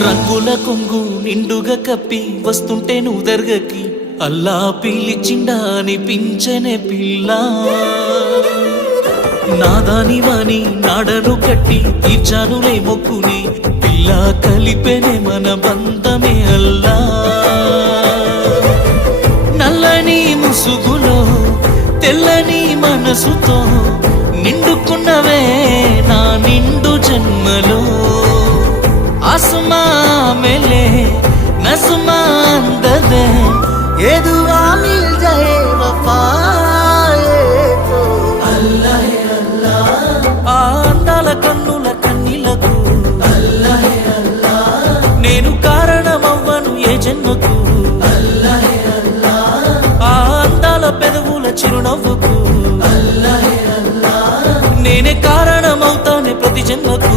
రంగుల కొంగు నిండుగా కప్పి వస్తుంటే నువ్వు దర్గకి అల్లా పిలిచిండా అనిపించనే పిల్ల నాదాని వాని నాడను కట్టి తీర్చానులే మొక్కుని పిల్ల కలిపెనే మన బంధమే అల్లా నల్లని ముసుగులో తెల్లని మనసుతో నిండుకున్నవే నా నిండు జన్మలో आसमां मिले नज़्मा अंदर ये दुआ मिल जाए वफाए तो अल्लाह है अल्लाह अंदाल कन्नुल कन्निलकु अल्लाह है अल्लाह नेनु कारणमव्वनु ये जन्मकु अल्लाह है अल्लाह अंदाल पेदवुल चिरुनव्वुकु अल्लाह है अल्लाह नेने कारणमవుతానే ప్రతి జన్మకు